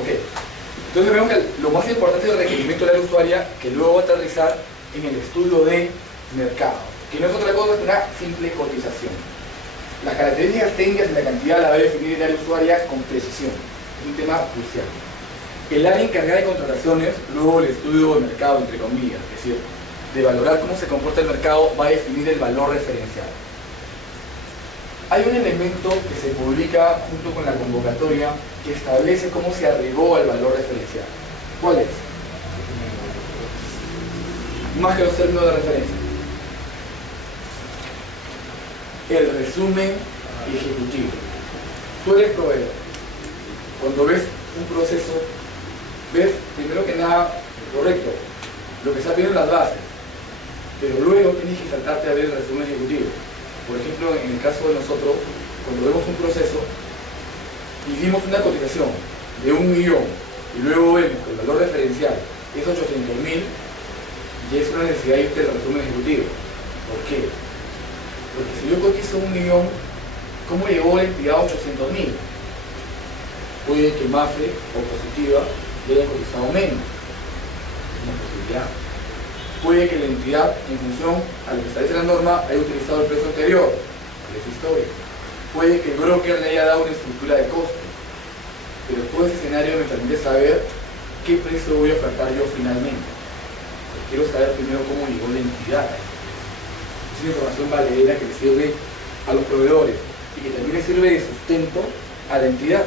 Ok. Entonces vemos que lo más importante del requerimiento del área usuaria, que luego va a aterrizar en el estudio de mercado, que no es otra cosa que una simple cotización. Las características técnicas y la cantidad la debe definir el área usuaria con precisión. Es un tema crucial. El área encargada de contrataciones, luego el estudio de mercado, entre comillas, es decir, de valorar cómo se comporta el mercado, va a definir el valor referencial. Hay un elemento que se publica junto con la convocatoria que establece cómo se arribó al valor referencial. ¿Cuál es? Más que los términos de referencia. El resumen ejecutivo. Tú eres proveedor. Cuando ves un proceso, ves primero que nada, correcto, lo que está pidiendo las bases, pero luego tienes que saltarte a ver el resumen ejecutivo. Por ejemplo, en el caso de nosotros, cuando vemos un proceso, hicimos una cotización de 1 millón y luego vemos que el valor referencial es 800.000, y es una necesidad de irte al resumen ejecutivo. ¿Por qué? Porque si yo cotizo 1 millón, ¿cómo llegó la entidad a 800.000? Puede que Mafre o Positiva le haya cotizado menos. Es una posibilidad. Puede que la entidad, en función a lo que establece la norma, haya utilizado el precio anterior, precio histórico. Puede que el broker le haya dado una estructura de costos. Pero todo ese escenario me permite saber qué precio voy a ofertar yo finalmente. Porque quiero saber primero cómo llegó la entidad. Es una información valedera que le sirve a los proveedores y que también le sirve de sustento a la entidad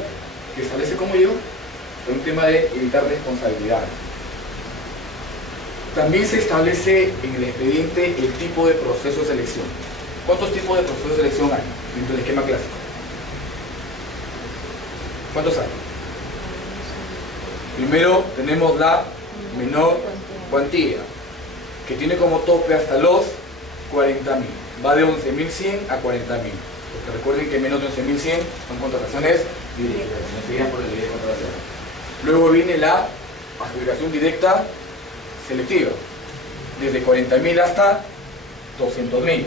que establece cómo llegó, por un tema de evitar responsabilidades. También se establece en el expediente el tipo de proceso de selección. ¿Cuántos tipos de proceso de selección hay dentro del esquema clásico? ¿Cuántos hay? Primero tenemos la menor cuantía, que tiene como tope hasta los 40.000. Va de 11.100 a 40.000. Porque recuerden que menos de 11.100 son contrataciones directas, no se guían por la ley de contratación. Luego viene la adjudicación directa selectiva, desde 40.000 hasta 200.000.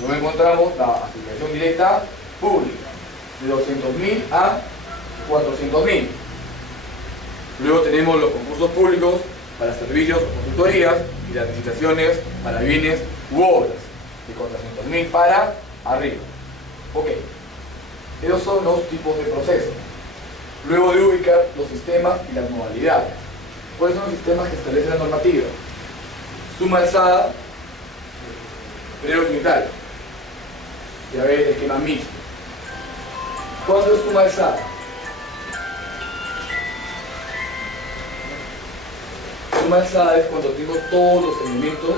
Luego encontramos la adjudicación directa pública, de 200.000 a 400.000. Luego tenemos los concursos públicos para servicios o consultorías y las licitaciones para bienes u obras, de 400.000 para arriba. Ok, esos son los tipos de procesos. Luego de ubicar los sistemas y las modalidades. ¿Cuáles son los sistemas que establece la normativa? Suma alzada, periodos unitarios. Ya ves el esquema mixto. ¿Cuándo es suma alzada? Suma alzada es cuando tengo todos los elementos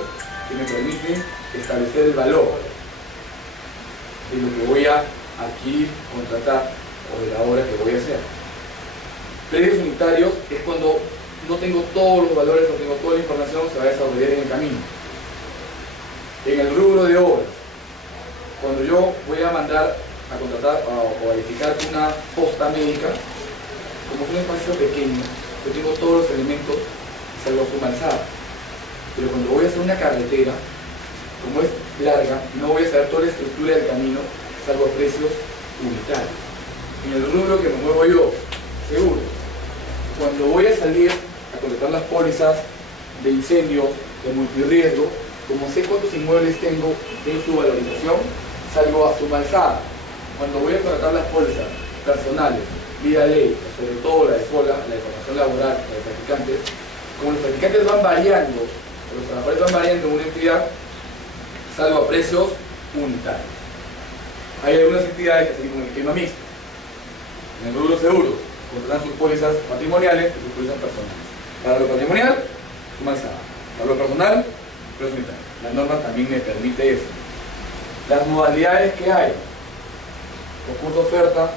que me permiten establecer el valor de lo que voy a adquirir, contratar o de la obra que voy a hacer. Predios unitarios es cuando no tengo todos los valores, no tengo toda la información, se va a desarrollar en el camino. En el rubro de obras, cuando yo voy a mandar a contratar o a edificar una posta médica, como es un espacio pequeño, yo tengo todos los elementos y salgo a suma alzada. Pero cuando voy a hacer una carretera, como es larga, no voy a saber toda la estructura del camino, salgo a precios unitarios. En el rubro que me muevo yo, seguro, cuando voy a salir a contratar las pólizas de incendio, de multirriesgo, como sé cuántos inmuebles tengo en su valorización, salgo a suma alzada. Cuando voy a contratar las pólizas personales, vía ley, sobre todo la de FOLA, la de formación laboral, la de practicantes, como los practicantes van variando, los trabajadores van variando en una entidad, salgo a precios unitarios. Hay algunas entidades que seguimos el esquema mixto. En el rubro seguros, contratan sus pólizas patrimoniales y sus pólizas personales. Para lo patrimonial, suma alzada. Para lo personal, precio unitario. La norma también me permite eso. Las modalidades que hay: concurso, oferta,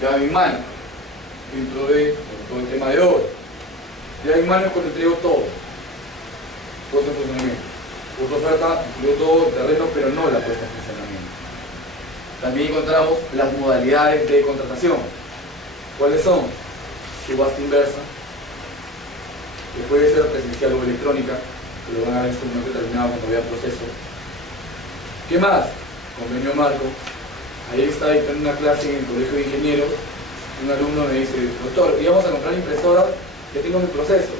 llave en mano, dentro de todo el tema de obra. Llave en mano es cuando entrego todo ese funcionamiento. Concurso, oferta, entrego todo el terreno, pero no la puesta en funcionamiento. También encontramos las modalidades de contratación. ¿Cuáles son? Subasta inversa, que puede ser presencial o electrónica, que lo van a ver en este momento determinado cuando vea el proceso. ¿Qué más? Convenio marco. Ahí está dictando una clase en el Colegio de Ingenieros, Un alumno me dice, doctor, íbamos a comprar impresoras, que tengo mi proceso,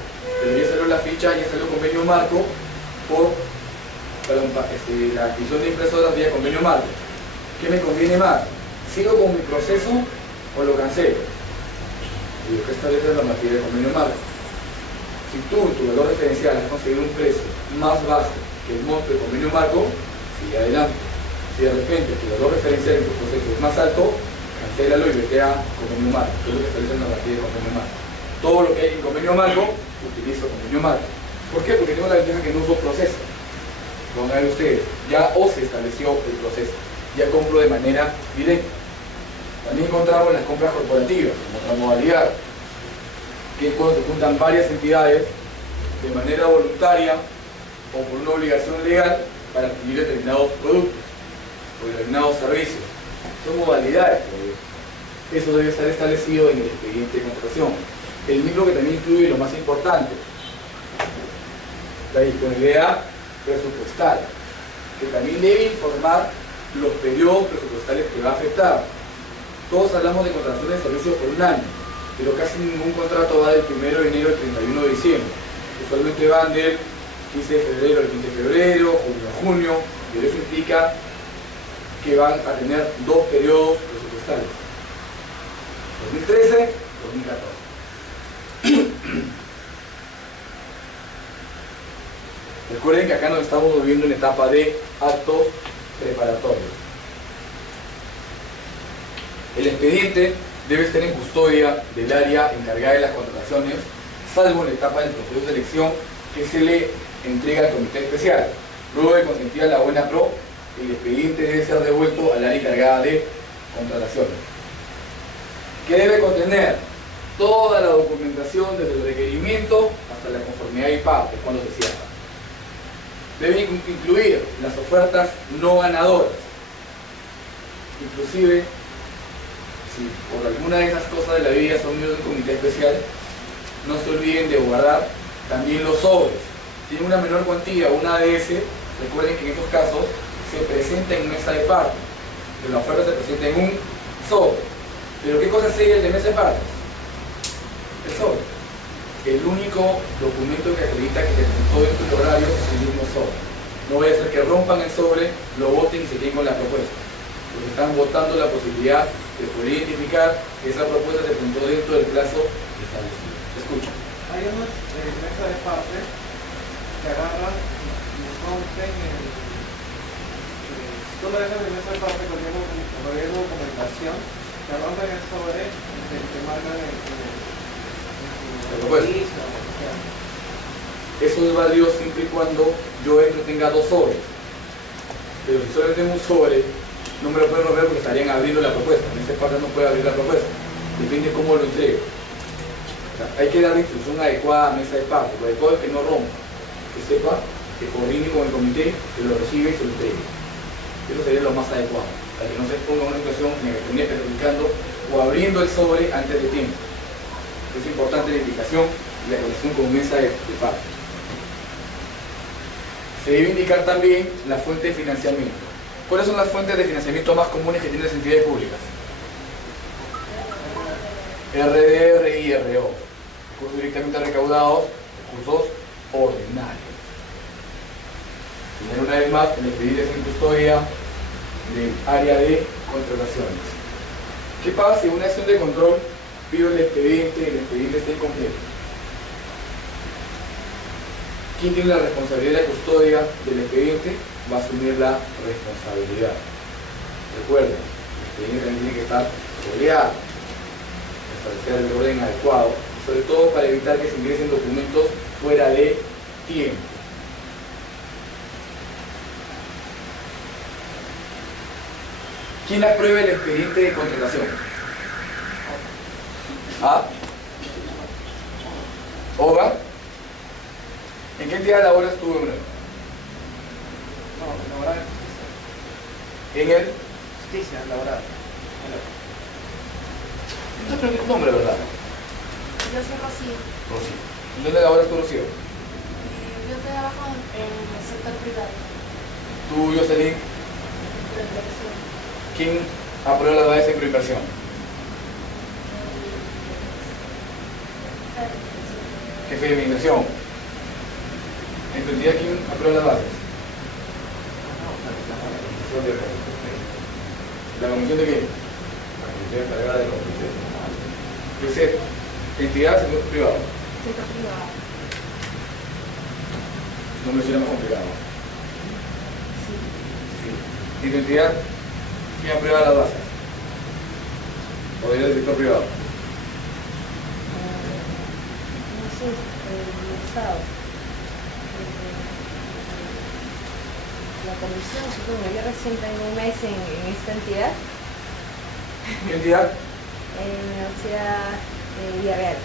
pero ya salió la ficha, ya salió convenio marco por la adquisición de impresoras vía convenio marco. ¿Qué me conviene más? ¿Sigo con mi proceso o lo cancelo? Y lo que establece la materia de convenio marco. Si tú en tu valor referencial has conseguido un precio más bajo que el monto de convenio marco, sigue adelante. Si de repente tu valor referencial en tu proceso es más alto, cancélalo y vete a convenio marco. Todo lo que establece la materia de convenio marco. Todo lo que hay en convenio marco, utilizo convenio marco. ¿Por qué? Porque tengo la ventaja que no uso proceso. Como ven ustedes, ya se estableció el proceso, ya compro de manera directa. También encontramos las compras corporativas, como otra modalidad, que es cuando se juntan varias entidades de manera voluntaria o por una obligación legal para adquirir determinados productos o determinados servicios. Son modalidades, eso debe estar establecido en el expediente de contratación. El mismo que también incluye lo más importante, la disponibilidad presupuestal, que también debe informar los periodos presupuestales que va a afectar. Todos hablamos de contratación de servicios por un año, pero casi ningún contrato va del 1 de enero al 31 de diciembre. Usualmente van del 15 de febrero al 15 de febrero, junio a junio, y eso implica que van a tener dos periodos presupuestales, 2013 y 2014. Recuerden que acá nos estamos moviendo en etapa de actos preparatorios. El expediente debe estar en custodia del área encargada de las contrataciones, salvo en la etapa del proceso de selección que se le entrega al comité especial. Luego de consentida la buena pro, el expediente debe ser devuelto al área encargada de contrataciones. ¿Qué debe contener? Toda la documentación desde el requerimiento hasta la conformidad y pago, que es cuando se cierra. Debe incluir las ofertas no ganadoras. Inclusive, si por alguna de esas cosas de la vida son miembros de un comité especial, no se olviden de guardar también los sobres. Tienen una menor cuantía, una ADS, recuerden que en estos casos se presenta en mesa de partes, que la oferta se presenta en un sobre. Pero ¿qué cosa sería el de mesa de partes? El sobre. El único documento que acredita que se presentó dentro del horario es el mismo sobre. No vaya a ser que rompan el sobre, lo voten y se queden con la propuesta. Porque están votando la posibilidad de poder identificar que esa propuesta se presentó dentro del plazo establecido. Escucha. Hay unos mesas de parte que agarran y rompen el... Si tú lo dejas de mesa de parte con el documentación, te rompen el sobre y te marcan el eso es válido siempre y cuando yo dentro tenga dos sobres. Pero si solo tengo un sobre, no me lo pueden romper porque estarían abriendo la propuesta. En este parte no puede abrir la propuesta. Depende de cómo lo entregue. O sea, hay que dar la instrucción adecuada a mesa de parte. Lo adecuado es que no rompa, que sepa, que coordine con el comité, que lo recibe y se lo entregue. Eso sería lo más adecuado, para que no se ponga una situación en la que termine perjudicando o abriendo el sobre antes de tiempo. Es importante la indicación y la conexión con mesa de parte. Se debe indicar también la fuente de financiamiento. ¿Cuáles son las fuentes de financiamiento más comunes que tienen las entidades públicas? RDR y RO. Recursos directamente recaudados, recursos ordinarios. Una vez más, el expediente es en custodia del área de contrataciones. ¿Qué pasa si una acción de control pido el expediente y el expediente está incompleto? ¿Quién tiene la responsabilidad de la custodia del expediente? Va a asumir la responsabilidad. Recuerden, el expediente también tiene que estar soleado, establecer el orden adecuado, sobre todo para evitar que se ingresen documentos fuera de tiempo. ¿Quién aprueba el expediente de contratación? ¿Ah? ¿OGA? ¿En qué entidad laboras tú, Emanuel? No, laboral. ¿En el? Justicia, laboral. No te tu nombre, ¿verdad? Yo soy Rocío. Rocío. ¿Y dónde laboras tú, Rocío? Yo trabajo en el sector privado. ¿Tú, Jocelyn? Preinversión. ¿Quién aprueba las bases de preinversión? Jefe de administración. En tu entidad, ¿quién aprueba las bases? ¿La comisión de qué? La comisión encargada de comisión. Tercero, entidad, sector privado. Sector privado. No me suena más complicado. Sí. Sí. En tu entidad, ¿quién aprueba las bases? ¿O del sector privado? No sé, el Estado. La comisión, supongo, yo recién tengo un mes en esta entidad, ¿Qué entidad? en la Universidad de Villarreal.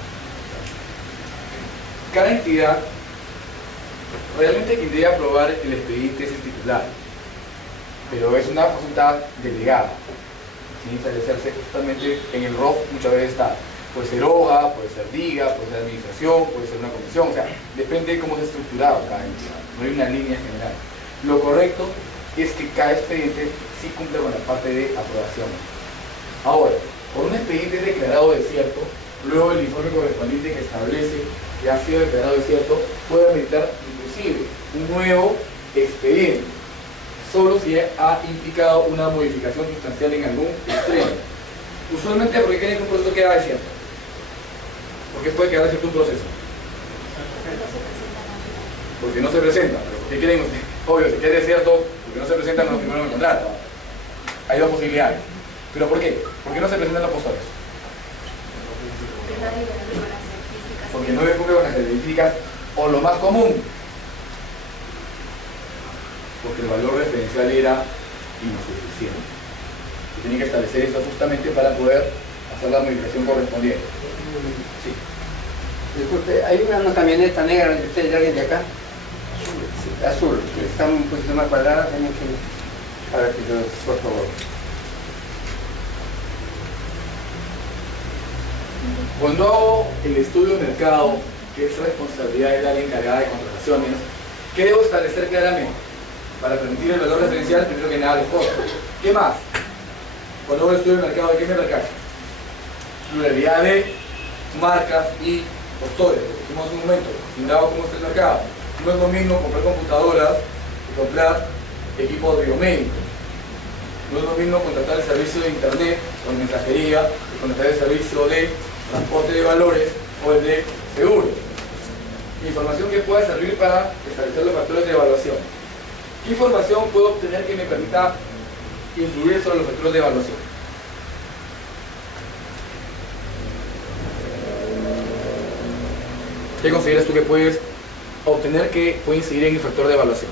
Cada entidad, realmente quien debe aprobar el expediente es el titular, pero es una facultad delegada, sin establecerse justamente en el ROF. Muchas veces está, puede ser OGA, puede ser DIGA, puede ser administración, puede ser una comisión, o sea, depende de cómo es estructurado cada entidad, no hay una línea general. Lo correcto es que cada expediente sí cumple con la parte de aprobación. Ahora, por un expediente declarado desierto, luego el informe correspondiente que establece que ha sido declarado desierto puede habilitar inclusive un nuevo expediente, solo si ha implicado una modificación sustancial en algún extremo. Usualmente, ¿por qué creen que un proceso queda desierto? Porque puede quedar desierto un proceso. Porque no se presenta. ¿Pero por qué creen ustedes? Obvio, si queda desierto, porque no se presentan, no firmaron el contrato. Hay dos posibilidades. ¿Pero por qué? ¿Por qué no se presentan los postores? Porque no cumple con las características, o lo más común, porque el valor referencial era insuficiente. Se tiene que establecer esto justamente para poder hacer la modificación correspondiente. Sí. Disculpe, hay una camioneta negra de ustedes, alguien de acá. Azul, que está un poquito más cuadrada, tenemos que, para que nos, por favor. Cuando hago el estudio de mercado, que es responsabilidad del área encargada de contrataciones, ¿qué debo establecer claramente? Para permitir el valor referencial, primero que nada los costos. ¿Qué más? Cuando hago el estudio de mercado, ¿de qué me percato? Pluralidad de marcas y postores. Lo dijimos hace un momento, indagado cómo está el mercado. No es lo mismo comprar computadoras que comprar equipos biomédicos. No es lo mismo contratar el servicio de internet o de mensajería que contratar el servicio de transporte de valores o el de seguros. Información que pueda servir para establecer los factores de evaluación. ¿Qué información puedo obtener que me permita influir sobre los factores de evaluación? ¿Qué consideras tú que puedes obtener que puede incidir en el factor de evaluación?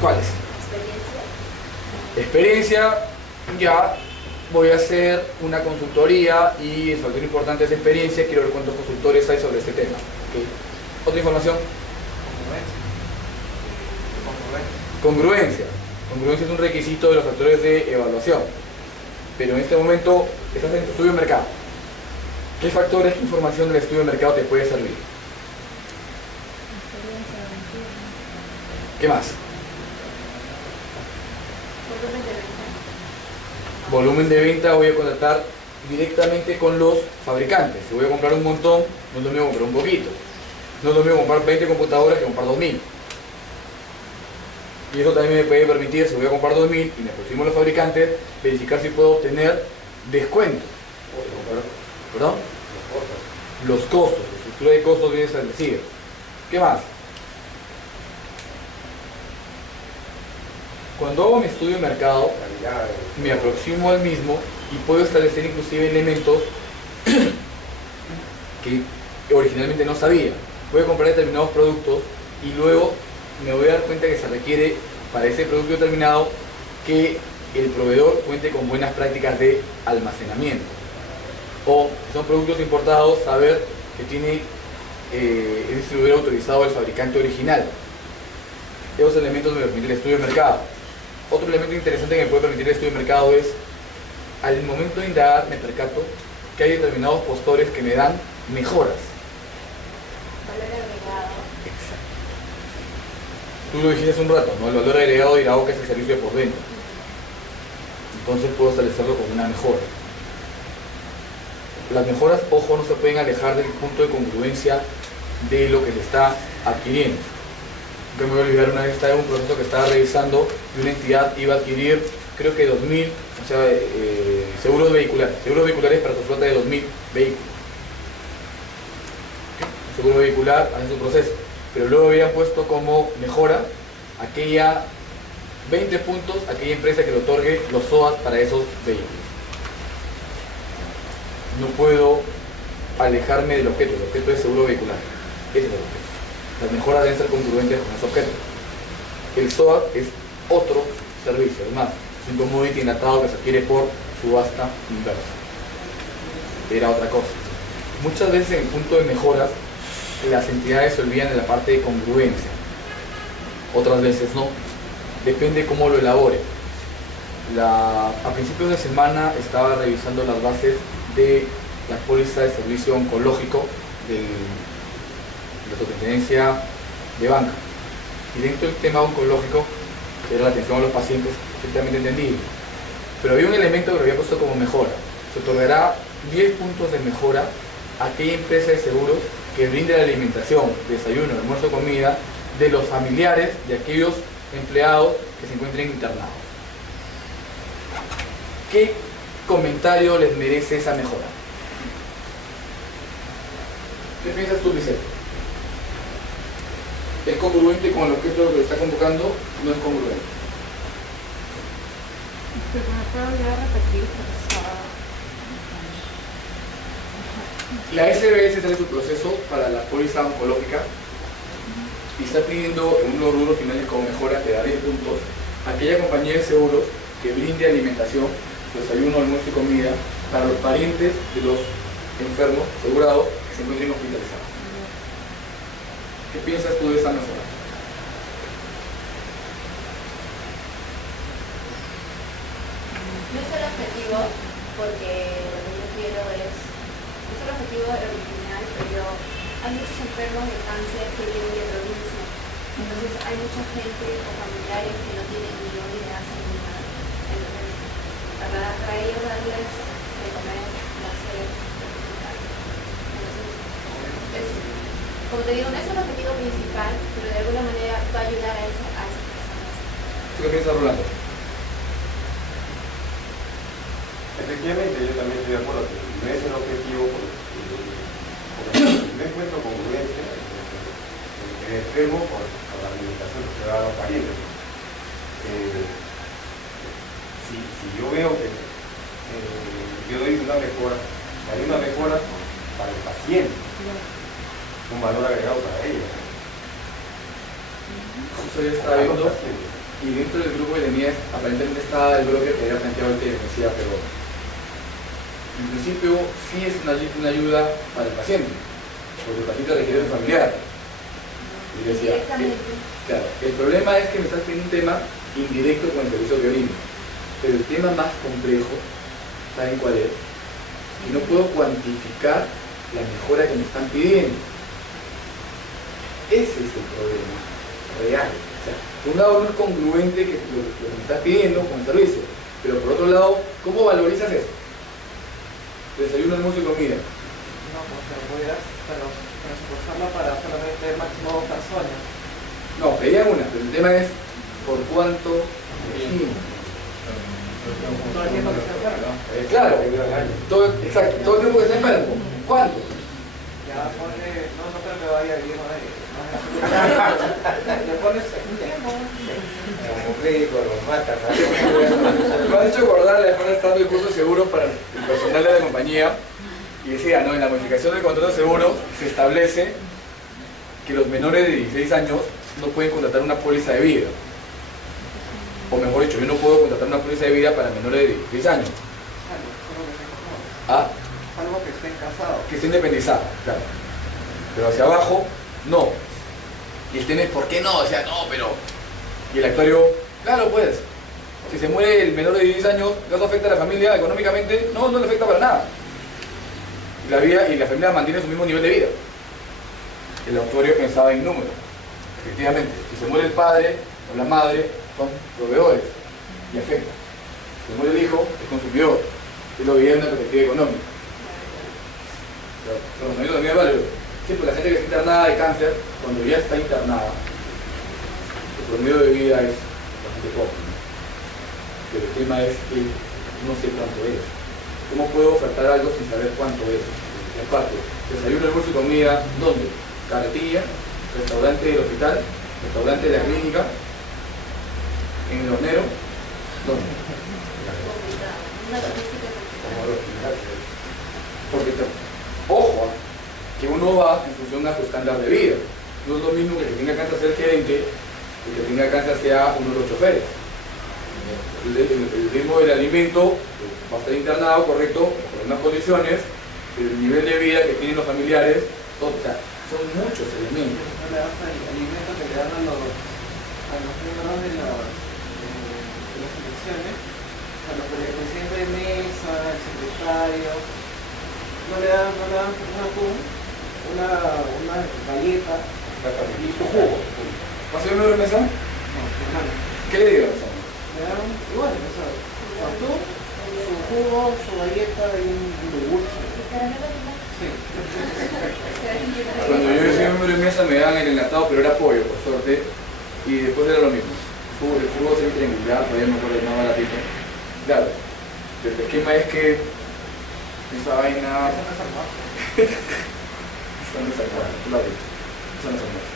¿Cuáles? Experiencia, ya voy a hacer una consultoría y el factor importante es experiencia, quiero ver cuántos consultores hay sobre este tema. ¿Okay? ¿Otra información? Congruencia. Congruencia es un requisito de los factores de evaluación. Pero en este momento estás en tu estudio de mercado. ¿Qué factores, qué información del estudio de mercado te puede servir? ¿Qué más? Volumen de venta voy a contratar directamente con los fabricantes. Si voy a comprar un montón, no es lo mismo comprar un poquito. No es lo mismo comprar 20 computadoras que comprar 2000. Y eso también me puede permitir, si voy a comprar 2000 y me aproximo a los fabricantes, verificar si puedo obtener descuento. ¿Perdón? Los costos, la estructura de costos bien establecida. ¿Qué más? Cuando hago mi estudio de mercado, me aproximo al mismo y puedo establecer inclusive elementos que originalmente no sabía. Voy a comprar determinados productos y luego me voy a dar cuenta que se requiere para ese producto determinado que el proveedor cuente con buenas prácticas de almacenamiento. O si son productos importados, saber que tiene el distribuidor autorizado del fabricante original. Esos elementos me permiten el estudio de mercado. Otro elemento interesante que me puede permitir el estudio de mercado es, al momento de indagar, me percato que hay determinados postores que me dan mejoras. Valor agregado. Exacto. Tú lo dijiste hace un rato, ¿no? El valor agregado de Iraoka es el servicio de postventa. entonces puedo establecerlo como una mejora. Las mejoras, ojo, no se pueden alejar del punto de congruencia de lo que se está adquiriendo. Yo me voy a olvidar, una vez estaba en un proceso que estaba revisando y una entidad iba a adquirir, creo que 2.000, o sea, seguros vehiculares para su flota de 2.000 vehículos. El seguro vehicular hace su proceso, pero luego habían puesto como mejora aquella 20 puntos, aquella empresa que le otorgue los SOAT para esos vehículos. No puedo alejarme del objeto. El objeto es seguro vehicular. Ese es el objeto. Las mejoras deben ser congruentes con ese objeto. El SOAT es otro servicio, además, es un commodity enlatado que se adquiere por subasta inversa. Era otra cosa. Muchas veces en el punto de mejoras, las entidades se olvidan de la parte de congruencia. Otras veces no. Depende cómo lo elabore. A principios de semana estaba revisando las bases de la póliza de servicio oncológico de la Superintendencia de Banca. Y dentro del tema oncológico era la atención a los pacientes, perfectamente entendible. Pero había un elemento que lo había puesto como mejora. Se otorgará 10 puntos de mejora a aquella empresa de seguros que brinde la alimentación, desayuno, almuerzo, comida de los familiares de aquellos empleados que se encuentren internados. ¿Qué comentario les merece esa mejora? ¿Qué piensas tú, Vicente? ¿Es congruente con el objeto que está convocando? No es congruente. Pero me puedo volver a repetir, profesor. La SBS está en su proceso para la póliza oncológica y está pidiendo en unos rubros finales como mejora que da 10 puntos a aquella compañía de seguros que brinde alimentación, desayuno, almuerzo y comida para los parientes de los enfermos asegurados que se encuentren hospitalizados. ¿Qué piensas tú de esa mejora? No es el objetivo, porque lo que yo quiero es el objetivo original, pero hay muchos enfermos de cáncer que viven de provincia. Entonces hay mucha gente o familiares que no tienen ni dónde quedarse ni nada. Entonces, para ellos darles de comer, de hacer, de disfrutar. Entonces, como te digo, no es el objetivo principal, pero de alguna manera va a ayudar a esas personas. ¿Tú qué piensas, Rolando? Efectivamente, yo también estoy de acuerdo que no es el objetivo porque no encuentro congruencia en el enfermo con la alimentación que se da a los parientes. Si yo veo que yo doy una mejora, hay una mejora para el paciente, un valor agregado para ella. José está viendo, y dentro del grupo de Denies aparentemente está el broker que había planteado el que decía, pero en principio sí es una ayuda para el paciente, porque el paciente requiere un familiar. Y decía, claro, el problema es que me estás pidiendo un tema indirecto con el servicio de orina, pero el tema más complejo, ¿saben cuál es? Que no puedo cuantificar la mejora que me están pidiendo. Ese es el problema real. O sea, por un lado no es congruente que lo que me estás pidiendo con el servicio, pero por otro lado, ¿cómo valorizas eso? Desayuno, almuerzo y comida. No, porque pudieras esforzarla para solamente máximo 2 personas. No, pedían una, pero el tema es por cuánto tiempo. Todo el tiempo que se enferma. Claro, exacto, todo el tiempo que está enfermo. ¿Cuánto? Ya ponle, no creo que vaya a vivir más le pones un tiempo. Como médico los matan. Me ha hecho acordar la vez estando el curso de seguros para el personal de la compañía y decía, ¿no? En la modificación del contrato de seguro se establece que los menores de 16 años no pueden contratar una póliza de vida. O mejor dicho, yo no puedo contratar una póliza de vida para menores de 16 años. ¿Ah? Algo que estén casados. Que esté independizado, claro. Pero hacia abajo, no. Y el tema es, ¿por qué no? O sea, no, pero... Y el actuario, claro, pues. Si se muere el menor de 16 años, ¿eso afecta a la familia económicamente? No, no le afecta para nada. Y la familia mantiene su mismo nivel de vida. El actuario pensaba en números. Efectivamente, si se muere el padre o la madre, son proveedores y afecta. Se muere el hijo, es consumidor. Es lo veía en una perspectiva económica. O sea, los consumidores también vale. Sí, pues la gente que está internada de cáncer, cuando ya está internada, el promedio de vida es bastante poco, ¿no? Pero el tema es que no sé cuánto es. ¿Cómo puedo ofertar algo sin saber cuánto es? Y aparte, desayuno, almuerzo y comida, ¿dónde? Carretilla, restaurante del hospital, restaurante de la clínica, en el hornero, ¿dónde? Complicado. Una logística complicada. Porque, ojo, que uno va en función a su estándar de vida. No es lo mismo que el que tenga cáncer sea el gerente, y que tenga cáncer sea uno de los choferes. El ritmo del alimento va a estar internado, correcto, por unas condiciones, pero el nivel de vida que tienen los familiares, todo, o sea, son muchos elementos. No le das el alimento que le dan a los miembros de las elecciones, a los presidentes de mesa, el secretario, no le dan un atún, una galleta y su jugo. ¿Va a ser una mesa? No, hermano. ¿Qué le digo? Le dan igual, o sea, su atún, su jugo, su galleta y un yogur. Sí. Cuando yo decía miembro de mesa me daban el enlatado, pero era pollo, por suerte, y después era lo mismo. El fútbol siempre triangular, todavía me acuerdo, más baratito. Claro, el esquema es que esa vaina... Eso no es almuerzo, tú lo has dicho. Eso no es almuerzo.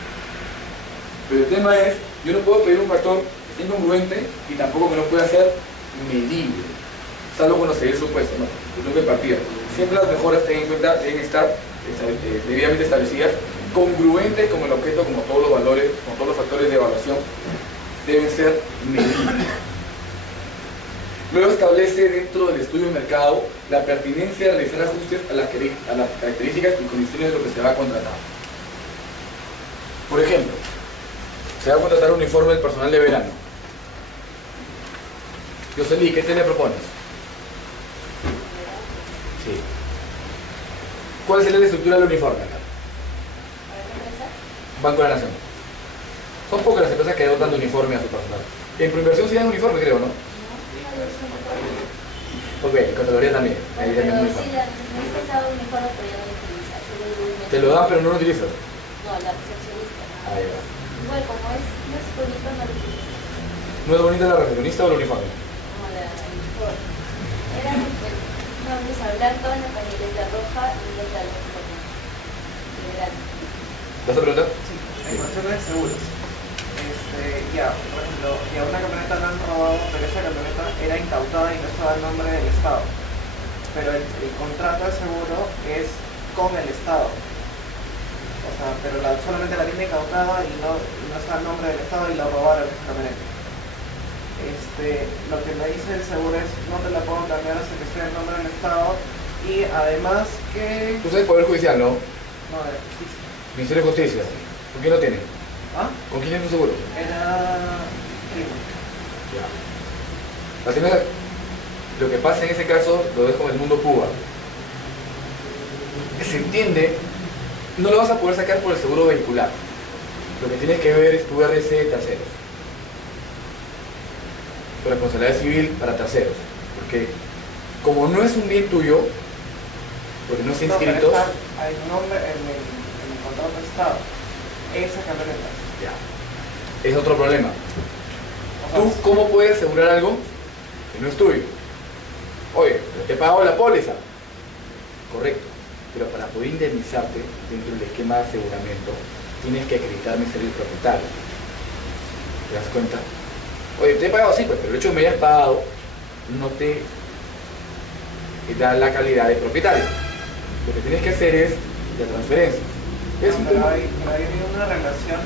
Pero el tema es, yo no puedo pedir un factor que esté incongruente y tampoco que no pueda ser medible. Salvo cuando se dé el supuesto, ¿no? Yo tengo que partir. Siempre las mejoras deben estar debidamente establecidas, congruentes como el objeto, como todos los valores, como todos los factores de evaluación, deben ser medibles. Luego establece dentro del estudio de mercado la pertinencia de realizar ajustes a las características y condiciones de lo que se va a contratar. Por ejemplo, se va a contratar un uniforme del personal de verano. Jocelyn, ¿qué te le propones? Sí. ¿Cuál sería la estructura del uniforme acá? Banco de la Nación. Son pocas las empresas que dotan de uniforme a su personal. En Proinversión sí dan uniforme, creo, ¿no? Ok, en categoría también. Ahí Pero también sí, uniforme. necesitas usado uniforme, pero ya no lo utilizas. Te lo dan, pero no lo utilizas. No, la recepcionista. Ahí va. Igual, como no es bonito, no lo utilizas. ¿No es bonita la recepcionista o el uniforme? Como la uniforme. Era una blusa blanca, una pañoleta roja y un pantalón de verano. ¿Vas a preguntar? Sí, en cuestión de seguros. Ya, por ejemplo, ya una camioneta la han robado, pero esa camioneta era incautada y no estaba en nombre del Estado. Pero el contrato de seguro es con el Estado. O sea, pero solamente la tiene incautada y no está en nombre del Estado y la robaron esa camioneta. Lo que me dice el seguro es no te la puedo cambiar hasta que esté en nombre del Estado y además que... Tú sabes Poder Judicial, ¿no? No, de justicia. Ministerio de Justicia. ¿Con quién lo tiene? ¿Ah? ¿Con quién es tu seguro? Era... Ya. La primera, lo que pasa en ese caso lo dejo en el mundo púa. Se entiende, no lo vas a poder sacar por el seguro vehicular. Lo que tienes que ver es tu RC de terceros. Tu responsabilidad civil para terceros. Porque como no es un bien tuyo, porque no está inscrito... No, hay un nombre en el contrato de Estado. Esa camioneta. Ya. Es otro problema. O sea, ¿Tú cómo puedes asegurar algo que no es tuyo? Oye, pero te he pagado la póliza. Correcto. Pero para poder indemnizarte dentro del esquema de aseguramiento, tienes que acreditarme ser el propietario. ¿Te das cuenta? Oye, te he pagado, sí, pues, pero el hecho de que me hayas pagado no te da la calidad de propietario. Lo que tienes que hacer es la transferencia. Es un pero tema. hay una relación.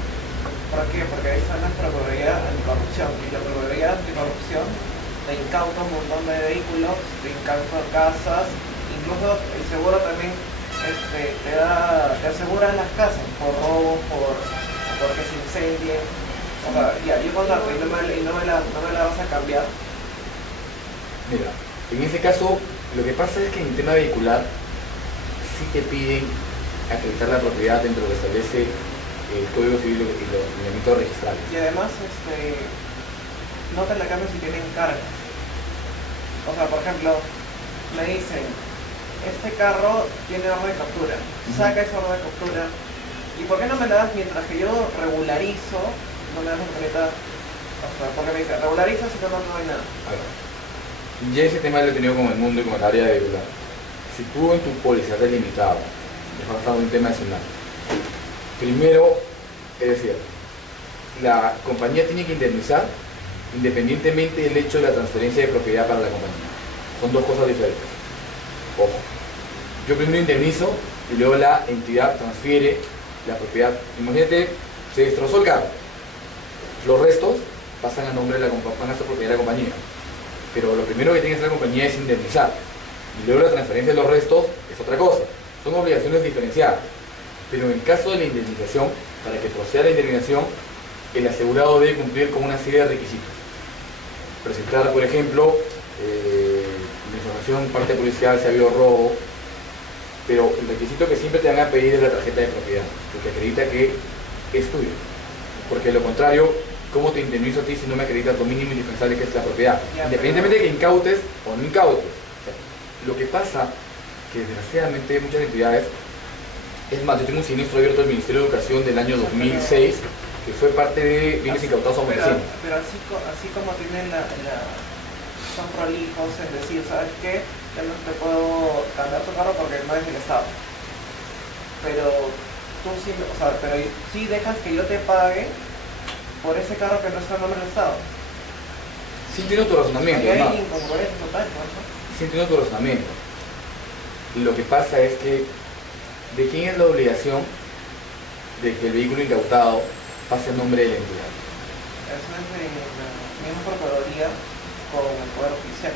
¿Por qué? Porque ahí están las Procuradurías Anticorrupción. Y la Procuraduría Anticorrupción te incauta un montón de vehículos, te incauta casas, incluso el seguro también te asegura las casas por robo, porque se incendie. O sea, ya, yo contrato y no me la vas a cambiar. Mira, en ese caso, lo que pasa es que en el tema vehicular sí te piden acreditar la propiedad dentro de lo que establece el Código Civil y los lineamientos registrales. Y además, no te la cambias si tienen carga. O sea, por ejemplo, me dicen, este carro tiene orden de captura, saca esa orden de captura, ¿y por qué no me la das mientras que yo regularizo? No me das una tarjeta, o sea, porque me dice, regulariza si no, no hay nada. A ver, ya ese tema lo he tenido con el mundo y con el área de vehicular. Si tú en tu póliza has delimitado, dejas pasado un tema adicional, primero, es decir, la compañía tiene que indemnizar independientemente del hecho de la transferencia de propiedad para la compañía. Son dos cosas diferentes. Ojo, yo primero indemnizo y luego la entidad transfiere la propiedad. Imagínate, se destrozó el carro, los restos pasan a nombre de la van a ser propiedad de la compañía, pero lo primero que tiene que hacer la compañía es indemnizar, y luego la transferencia de los restos es otra cosa. Son obligaciones diferenciadas, pero en caso de la indemnización, para que proceda la indemnización, el asegurado debe cumplir con una serie de requisitos. Presentar, por ejemplo, la información, parte policial, si ha habido robo, pero el requisito que siempre te van a pedir es la tarjeta de propiedad, porque acredita que es tuyo. Porque de lo contrario, ¿cómo te indemnizo a ti si no me acreditas lo mínimo indispensable que es la propiedad? Independientemente de que incautes o no incautes. O sea, lo que pasa, que desgraciadamente muchas entidades, es más, yo tengo un siniestro abierto del Ministerio de Educación del año 2006, que fue parte de bienes incautados a Montesino. Pero así como tienen son prolijos en decir, ¿sabes qué? Ya no te puedo cambiar tu carro porque no es del Estado. Pero tú sí, o sea, pero sí dejas que yo te pague por ese carro que no está en nombre del Estado. Sí entiendo tu razonamiento, Hay ¿no? incongruencia total, ¿no? Sí entiendo tu razonamiento. Lo que pasa es que, ¿de quién es la obligación de que el vehículo incautado pase a nombre de la entidad? Eso es de la misma Procuraduría con el Poder Judicial.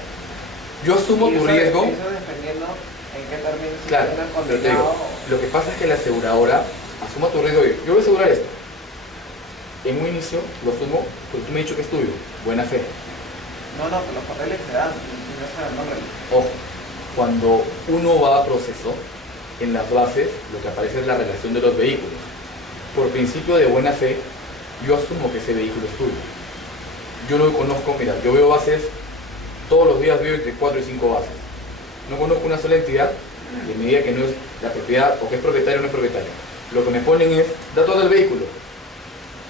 Yo asumo tu riesgo. Eso dependiendo en qué términos se Claro, tenga pero te digo, condenado. lo que pasa es que la aseguradora asuma tu riesgo. Yo voy a asegurar esto. En un inicio lo asumo porque tú me has dicho que es tuyo, buena fe. No, que los papeles se dan, y no se dan nombre. Ojo, cuando uno va a proceso, en las bases lo que aparece es la relación de los vehículos. Por principio de buena fe, yo asumo que ese vehículo es tuyo. Yo no conozco, mira, yo veo bases, todos los días veo entre 4 y 5 bases. No conozco una sola entidad que me diga que no es la propiedad o que es propietario o no es propietario. Lo que me ponen es datos del vehículo,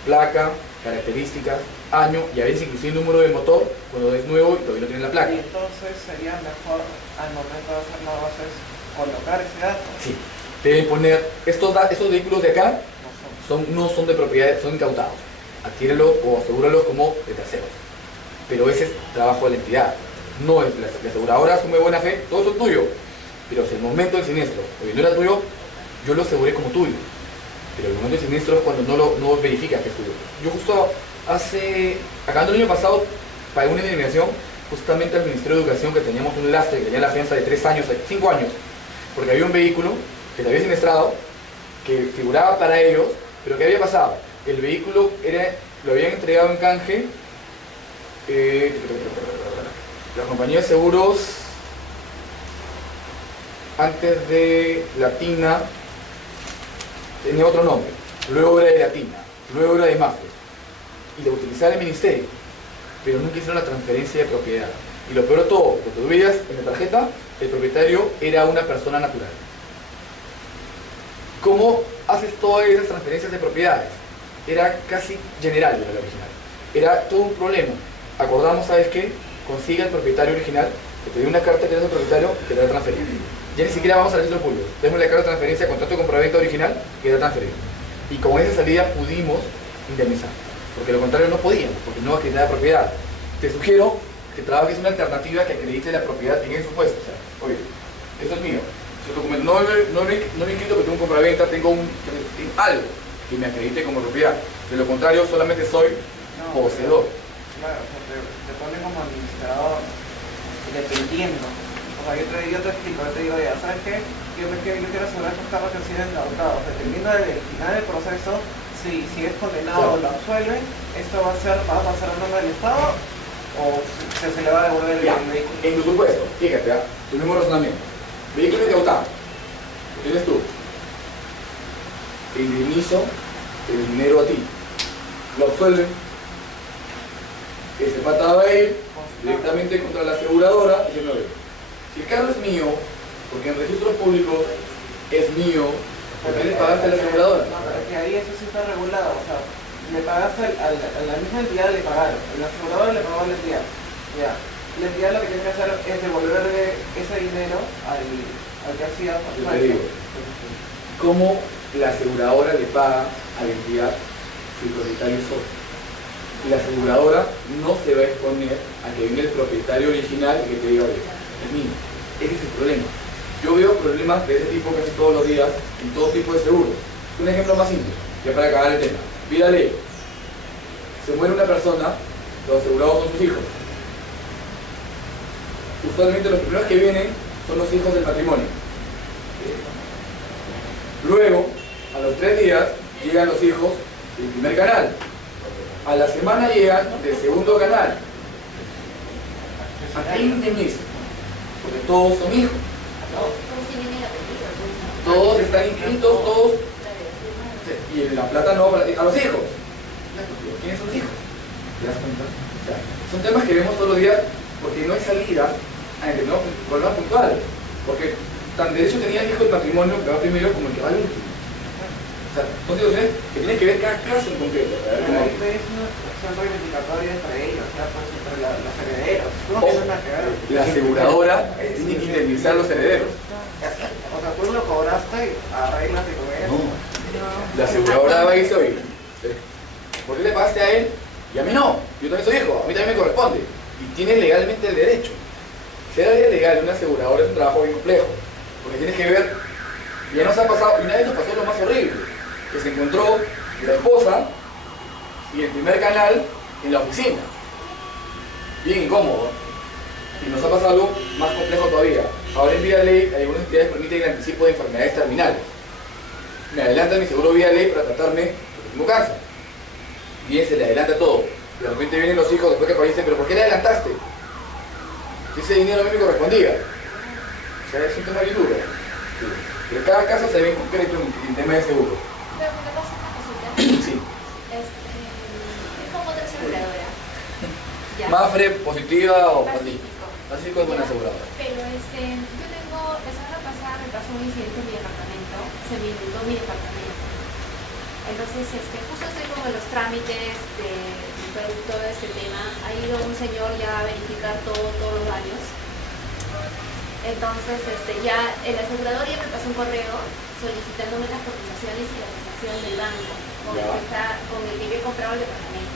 placa, características, año y a veces inclusive número del motor cuando es nuevo y todavía no tiene la placa. Y entonces sería mejor al momento de hacer las bases colocar ese dato. Sí, deben poner estos vehículos de acá No son. no son de propiedad, son incautados. Adquiérelos o asegúralos como de terceros. Pero ese es trabajo de la entidad. No es la aseguradora asume buena fe, todo eso es tuyo. Pero si el momento del siniestro, oye, no era tuyo, yo lo aseguré como tuyo. Pero el momento del siniestro es cuando no verifica que es tuyo. Yo justo acabando el año pasado, pagué una indemnización justamente al Ministerio de Educación que teníamos un lastre que tenía la fianza de 3 años, 5 años, porque había un vehículo que se había siniestrado, que figuraba para ellos, pero ¿qué había pasado? El vehículo lo habían entregado en canje, la compañía de seguros, antes de Latina, tenía otro nombre, luego era de Latina, luego era de Mafre, y lo utilizaba el ministerio, pero nunca hicieron la transferencia de propiedad. Y lo peor de todo, lo que tú veías en la tarjeta, el propietario era una persona natural. ¿Cómo haces todas esas transferencias de propiedades? Era casi general de la original. Era todo un problema. Acordamos, ¿sabes qué? Consigue al propietario original, que te dio una carta que eres el propietario y que te da transferir. Ya ni siquiera vamos al registro público. Tenemos la carta de transferencia, contrato de compraventa original que te da transferir. Y con esa salida pudimos indemnizar. Porque lo contrario no podíamos, porque no acreditaba propiedad. Te sugiero que trabajes una alternativa que acredite la propiedad en ese supuesto. O sea, oye, esto es mío. Ese documento no me he inscrito que tengo un compraventa, tengo algo que me acredite como propiedad. De lo contrario, solamente soy poseedor. Claro, o sea, te ponen como administrador, dependiendo. O sea, yo te explico, yo te digo, ya, ¿sabes qué? Yo quiero asegurar estos carros que han sido incautados. Dependiendo del final del proceso, si es condenado o lo absuelven, esto va a pasar a nombre del Estado o se le va a devolver el vehículo. En tu supuesto, fíjate, tu mismo razonamiento. Vehículo incautado, lo tienes tú. Te indemnizo el dinero a ti. Lo absuelven. Ese pata va a ir, directamente contra la aseguradora diciendo, a ver, si el carro es mío, porque en registros públicos es mío, ¿por qué le pagaste a la aseguradora? No, pero es que ahí eso sí está regulado, o sea, le pagaste a la misma entidad, le pagaron, la aseguradora le pagó a la entidad, ya. La entidad lo que tiene que hacer es devolverle ese dinero al que hacía. Yo te digo, ¿cómo la aseguradora le paga a la entidad si el propietario es otro? La aseguradora no se va a exponer a que venga el propietario original y que te diga, oye, es mío. Ese es el problema. Yo veo problemas de ese tipo casi todos los días en todo tipo de seguros. Un ejemplo más simple, ya para acabar el tema. Vida ley. Se muere una persona, los asegurados son sus hijos. Usualmente los primeros que vienen son los hijos del matrimonio. Luego, a los 3 días, llegan los hijos del primer canal. A la semana llegan del segundo canal. Acá hay un indemnizo, porque todos son hijos. Todos tienen el apellido, ¿no? Todos están inscritos, todos. Y la plata no a los hijos. ¿Quiénes son los hijos? ¿Te das cuenta? O sea, son temas que vemos todos los días porque no hay salida a entender problemas puntuales. Porque tan derecho tenía el hijo del matrimonio que va primero como el que va al último. O sea, son situaciones que tienen que ver cada caso en concreto. Pero ahí es una acción reivindicatoria entre ellos, o sea, pues entre los herederos. Tú no tienes nada que ver. La aseguradora tiene que indemnizar a los herederos. O sea, tú lo cobraste y arréglate con eso. La aseguradora va y dice, oye, ¿por qué le pagaste a él y a mí no? Yo también soy hijo, a mí también me corresponde. Y tienes legalmente el derecho. Ser legal en una aseguradora es un trabajo bien complejo, porque tienes que ver, ya nos ha pasado, y una vez nos pasó lo más horrible, que se encontró la esposa y el primer canal en la oficina. Bien incómodo. Y nos ha pasado algo más complejo todavía. Ahora en Vida Ley, algunas entidades permiten el anticipo de enfermedades terminales. Me adelanta mi seguro Vida Ley para tratarme porque tengo cáncer. Bien, se le adelanta todo. De repente vienen los hijos después que fallecen, pero ¿por qué le adelantaste? Si ese dinero a mí me correspondía. O sea, es un tema bien duro. Pero cada caso se ve en concreto en tema de seguro. Pero me pasa una consulta. Sí. Es como otra aseguradora. Ya. Mafre, positiva o Pacífico. Pacífico es buena aseguradora. Pero yo tengo, la semana pasada me pasó un incidente en mi departamento, se me inundó mi departamento. Entonces, justo estoy como en los trámites de todo este tema. Ha ido un señor ya a verificar todos los daños. Entonces, ya el asegurador ya me pasó un correo solicitándome las cotizaciones y la prestación del banco con el que yo he comprado el departamento.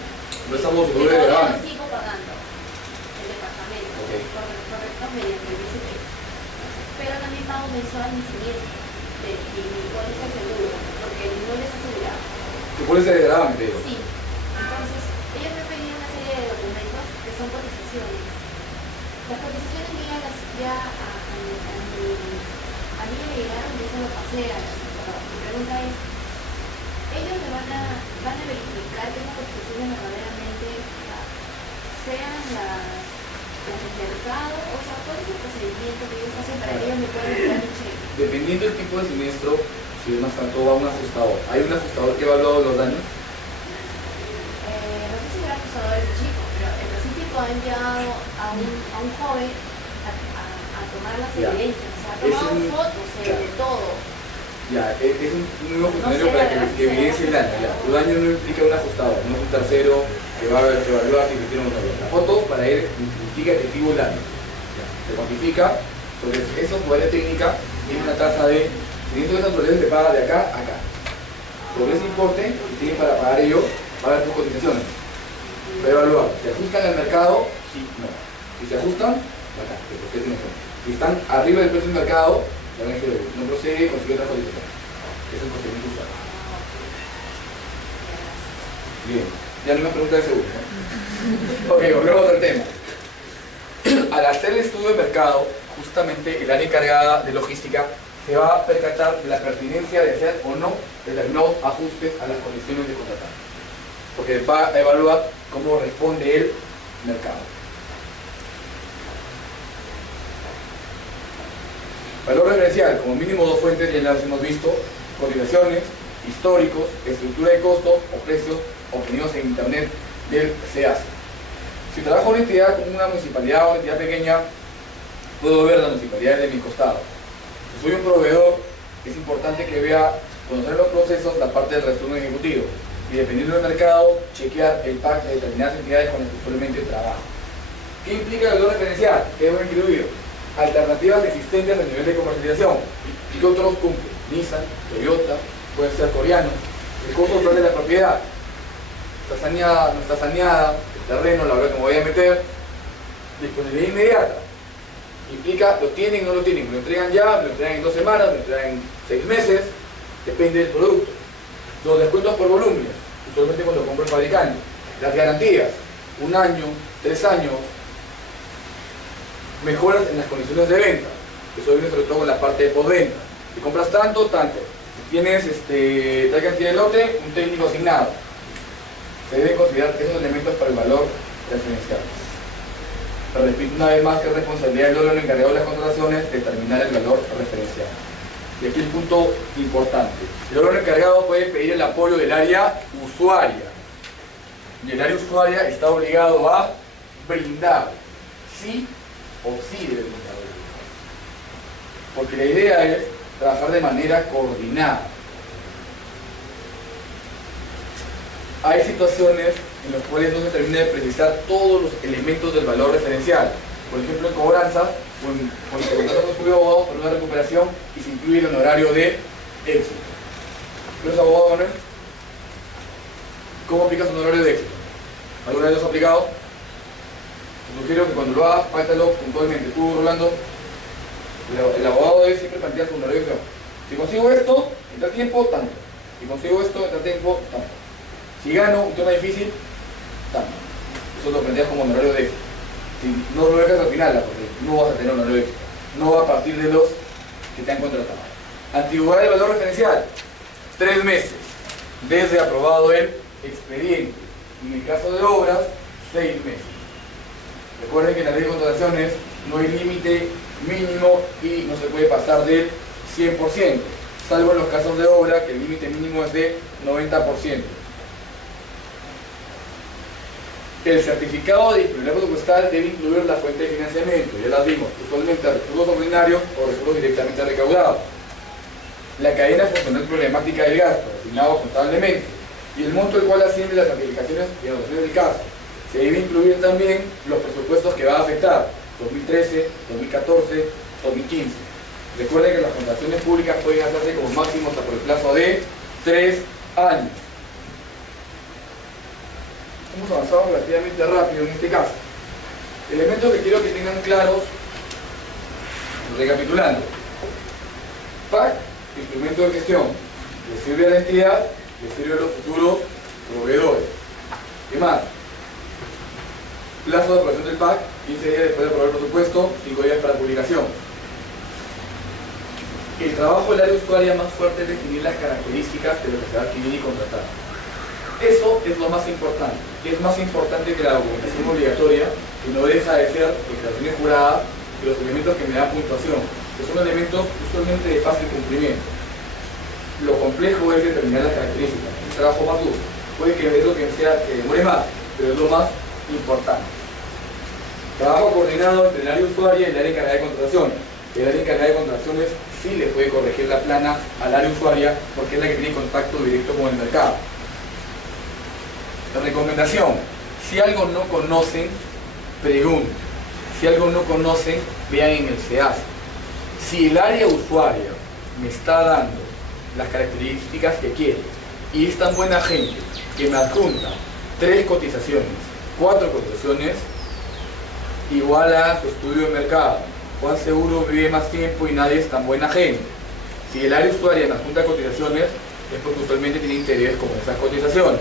No estamos Y seguros de todavía gravamen. no sigo pagando el departamento, Okay. correcto, mediante el BCP. Pero también pago mensual mi siniestro de mi póliza de seguro, porque no les asegurado. Tu póliza de gravamen, te digo. Sí. Entonces, ellos me pedían una serie de documentos que son cotizaciones. Las cotizaciones mías a mí me llegaron y yo se lo pasé a la aseguradora. Mi pregunta es, ¿ellos me van a verificar que esas cotizaciones verdaderamente sean las del mercado? O sea, ¿cuál es el procedimiento que ellos hacen para que ellos me puedan enviar un cheque? Dependiendo del tipo de siniestro, si es más tanto va un ajustador. ¿Hay un ajustador que evalúa los daños? No sé si era acusado del chico, pero el Pacífico ha enviado a un joven a tomar las Ya. evidencias, o sea, ha Es tomado un- fotos ya. de todo. Ya, es un nuevo funcionario sé, para la verdad, que evidencie el daño. Ya. Tu daño no implica un ajustador, no es un tercero que va a evaluar si tiene un error. La foto para él implica que efectivo el daño. Ya. Se cuantifica, sobre eso su área técnica tiene una tasa de, si dentro de esa naturaleza se paga de acá a acá. Sobre ese importe que tienen para pagar ellos, pagan tus cotizaciones. Va a evaluar, ¿se ajustan al mercado? Sí, no. Si se ajustan, acá, que procede mejor. Si están arriba del precio del mercado, la van a decir, no procede, consigue otra cotización. Es el procedimiento usual. Bien, ya no hay más preguntas de seguro, ¿no? Ok, volvemos a otro tema. Al hacer el estudio de mercado, justamente el área encargada de logística se va a percatar de la pertinencia de hacer o no determinados ajustes a las condiciones de contratar. Porque va a evaluar cómo responde el mercado. Valor referencial, como mínimo 2 fuentes, ya las hemos visto: cotizaciones, históricos, estructura de costos o precios obtenidos en internet del SEAS. Si trabajo en una entidad como una municipalidad o una entidad pequeña, puedo ver las municipalidades de mi costado. Si soy un proveedor, es importante que vea, conocer los procesos, la parte del resumen ejecutivo y dependiendo del mercado, chequear el PAC de determinadas entidades con las que usualmente trabajo. ¿Qué implica el valor referencial? ¿Qué debo incluir? Alternativas existentes a nivel de comercialización. ¿Qué otros cumplen? Nissan, Toyota, puede ser coreano. El costo total de la propiedad. Está saneada, no está saneada, el terreno, la hora que me voy a meter. Disponibilidad inmediata. Implica, lo tienen o no lo tienen. Me lo entregan ya, me lo entregan en 2 semanas, me lo entregan en 6 meses. Depende del producto. Los descuentos por volumen, usualmente cuando compro el fabricante. Las garantías, 1 año, 3 años. Mejoras en las condiciones de venta. Eso viene sobre todo con la parte de postventa. Si compras tanto, tanto. Si tienes tal cantidad de lote, un técnico asignado. Se deben considerar esos elementos para el valor referencial. Pero repito una vez más que es responsabilidad del órgano encargado de las contrataciones determinar el valor referencial. Y aquí el punto importante. El órgano encargado puede pedir el apoyo del área usuaria. Y el área usuaria está obligado a brindar. Sí o sí debe brindar. Porque la idea es trabajar de manera coordinada. Hay situaciones en las cuales no se termina de precisar todos los elementos del valor referencial. Por ejemplo, en cobranza, cuando se contrata un estudio de abogado por una recuperación y se incluye el honorario de éxito. ¿No es abogado, no? ¿Cómo aplicas un honorario de éxito? ¿Alguna vez lo has aplicado? Te sugiero que cuando lo hagas, pactalo puntualmente. Tú, Rolando, el abogado debe siempre plantear su honorario de éxito. Si consigo esto, en tal tiempo, tanto. Si consigo esto, en tal tiempo, tanto. Si gano un tema difícil, tanto. Eso lo planteas como honorario de éxito. Si no lo dejas al final, porque no vas a tener honorario de éxito. No va a partir de los que te han contratado. Antigüedad del valor referencial, 3 meses. Desde aprobado el expediente. En el caso de obras, 6 meses. Recuerden que en la ley de contrataciones no hay límite mínimo y no se puede pasar del 100%, salvo en los casos de obra que el límite mínimo es de 90%. El certificado de disponibilidad presupuestal debe incluir la fuente de financiamiento, ya las vimos, usualmente recursos ordinarios o recursos directamente recaudados. La cadena funcional problemática del gasto, asignado contablemente, y el monto al cual ascienden las certificaciones y anotaciones del caso. Se debe incluir también los presupuestos que va a afectar, 2013, 2014, 2015. Recuerden que las contrataciones públicas pueden hacerse como máximo hasta por el plazo de 3 años. Hemos avanzado relativamente rápido en este caso. Elementos que quiero que tengan claros, recapitulando. PAC, instrumento de gestión, le sirve a la entidad, le sirve a los futuros proveedores. ¿Qué más? Plazo de aprobación del PAC, 15 días después de aprobar el presupuesto, 5 días para publicación. El trabajo del área usuaria más fuerte es definir las características de lo que se va a adquirir y contratar. Eso es lo más importante. Es más importante que la documentación obligatoria, que no deja de ser declaraciones juradas, que los elementos que me dan puntuación, que son elementos usualmente de fácil cumplimiento. Lo complejo es determinar las características. El trabajo más duro. Puede que es lo que sea que demore más, pero es lo más importante. Trabajo coordinado entre el área usuaria y el área encargada de contrataciones. El área encargada de contrataciones sí le puede corregir la plana al área usuaria porque es la que tiene contacto directo con el mercado. La recomendación: si algo no conocen, pregunten. Si algo no conocen, vean en el SEAS. Si el área usuaria me está dando las características que quiere y es tan buena gente que me adjunta 3 cotizaciones, 4 cotizaciones, igual a su estudio de mercado. Juan seguro vive más tiempo y nadie es tan buena gente. Si el área usuaria me adjunta cotizaciones, es porque usualmente tiene interés con esas cotizaciones.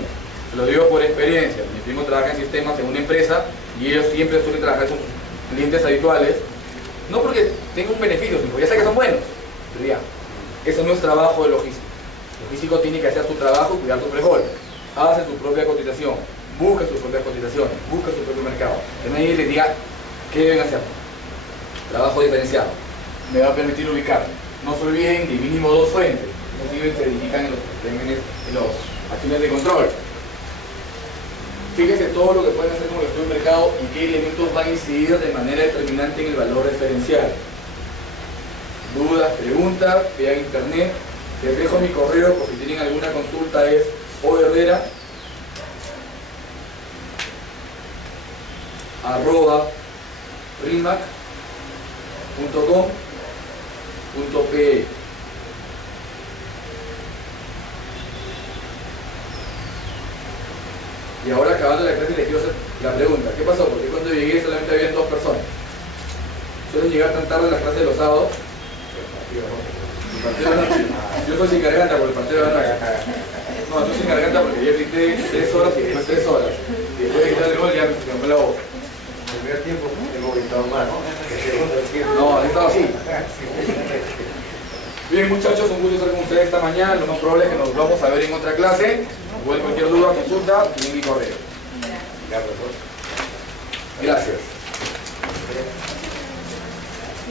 Se lo digo por experiencia. Mi primo trabaja en sistemas en una empresa y ellos siempre suelen trabajar con sus clientes habituales, no porque tenga un beneficio, sino porque ya sé que son buenos. Pero ya, eso no es trabajo de logístico. El logístico tiene que hacer su trabajo y cuidar su frijol. Hace su propia cotización, busca sus propias cotizaciones, busca su propio mercado. Que nadie les diga qué deben hacer. Trabajo diferenciado. Me va a permitir ubicarme. No se olviden de mínimo 2 fuentes. Eso sí se verifican en los acciones de control. Fíjese todo lo que pueden hacer con el estudio de mercado y qué elementos van a incidir de manera determinante en el valor referencial. Dudas, preguntas, vean internet. Les dejo mi correo por si tienen alguna consulta, es oherrera@rimac.com.pe. Y ahora, acabando la clase, les quiero hacer la pregunta: ¿qué pasó? Porque cuando llegué solamente habían 2 personas. Suelen llegar tan tarde a las clases de los sábados. El partido de la noche. Yo soy sin garganta por el partido de la noche. No, yo soy sin garganta porque ayer grité 3 horas y después 3 horas. Y después de gritar el gol ya me fue la voz. El primer tiempo hemos gritado más, ¿no? El segundo tiempo. No, he estado así. Bien, muchachos, un gusto estar con ustedes esta mañana. Lo más probable es que nos vamos a ver en otra clase. Igual cualquier duda, consulta, tienen mi correo. Gracias.